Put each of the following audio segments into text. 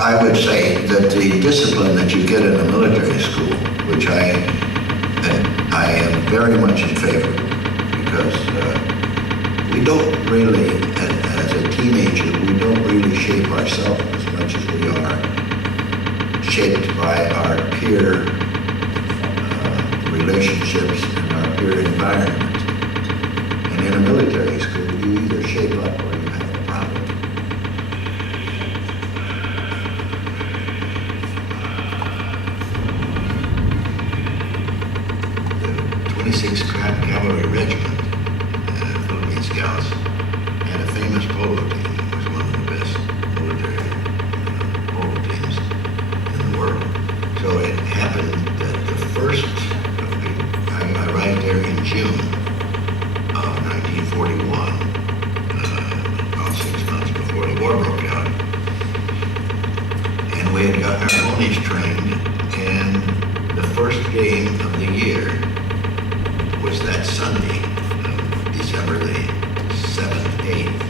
I would say that the discipline that you get in a military school, which I am very much in favor, because we don't really, as a teenager, we don't really shape ourselves as much as we are shaped by our peer relationships and our peer environment. And in a military school, you either shape up or you have a problem. The 26th Cavalry Regiment, Philippine Scouts, had a famous polo team. It was one of the best military polo teams in the world. So it happened that the first, I arrived there in June of 1941, about 6 months before the war broke out. And we had gotten our ponies trained, and the first game of the year was that Sunday, December the 7th, 8th.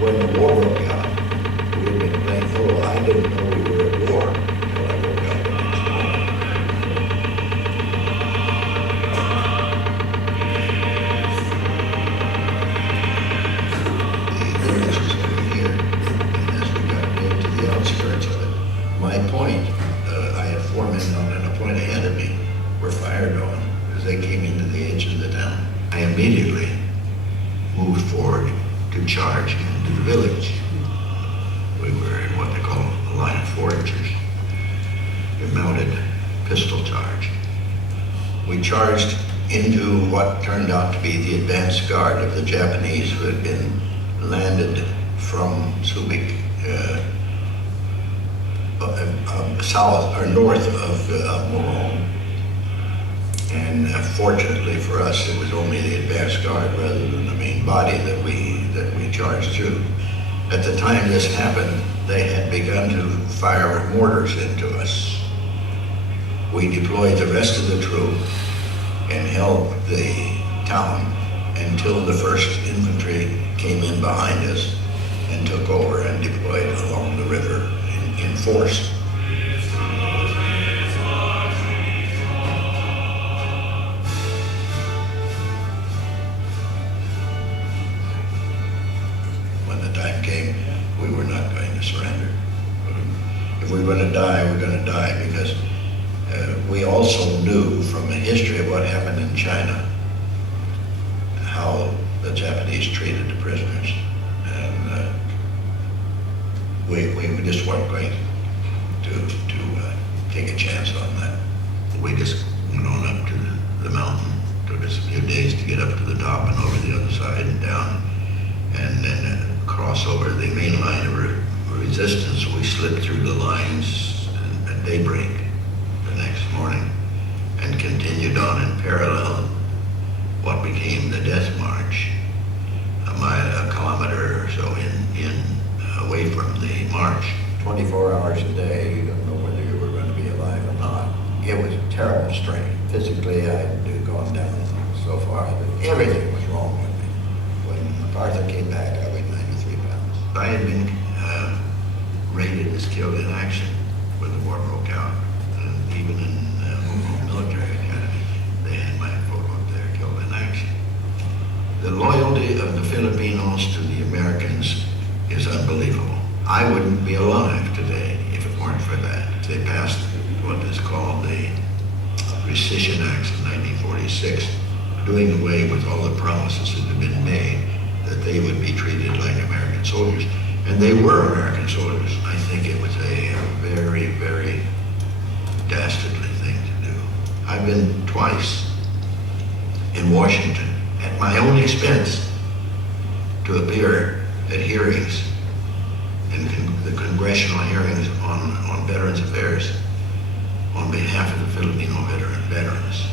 When the war broke out, we had been playing, I didn't know we were at war until I woke up the next morning. The British was over here, and as we got into the outskirts of it, my point, I had 4 men on and a point ahead of me, were fired on as they came into the edge of the town. I immediately moved forward to charge into the village. We were in what they call a line of foragers, a mounted pistol charge. We charged into what turned out to be the advance guard of the Japanese who had been landed from Subic, south or north of Morone. And fortunately for us, it was only the advance guard rather than the main body that we charged through. At the time this happened, they had begun to fire mortars into us. We deployed the rest of the troop and held the town until the 1st Infantry came in behind us and took over and deployed along the river in force. When the time came, we were not going to surrender. If we were going to die, we're going to die, because we also knew from the history of what happened in China how the Japanese treated the prisoners. And we just weren't going to take a chance on that. We just went on up to the mountain. Took us a few days to get up to the top and over the other side and down, and then cross over the main line of resistance. We slipped through the lines at daybreak the next morning and continued on in parallel what became the Death March, a kilometer or so away from the march. 24 hours a day, you don't know whether you were going to be alive or not. It was a terrible strain. Physically, I had gone down so far that everything was wrong with me. When MacArthur came back, I weighed 93 pounds. I had been rated as killed in action when the war broke out. And even in military academy, they had my photo up there, killed in action. The loyalty of the Filipinos to the Americans is unbelievable. I wouldn't be alive today if it weren't for that. They passed what is called the Rescission Acts of 1946, doing away with all the promises that had been made that they would be treated like American soldiers. And they were American soldiers. I think it was a very, very dastardly thing to do. I've been twice in Washington at my own expense to appear at hearings, in the congressional hearings on Veterans Affairs on behalf of the Filipino veterans.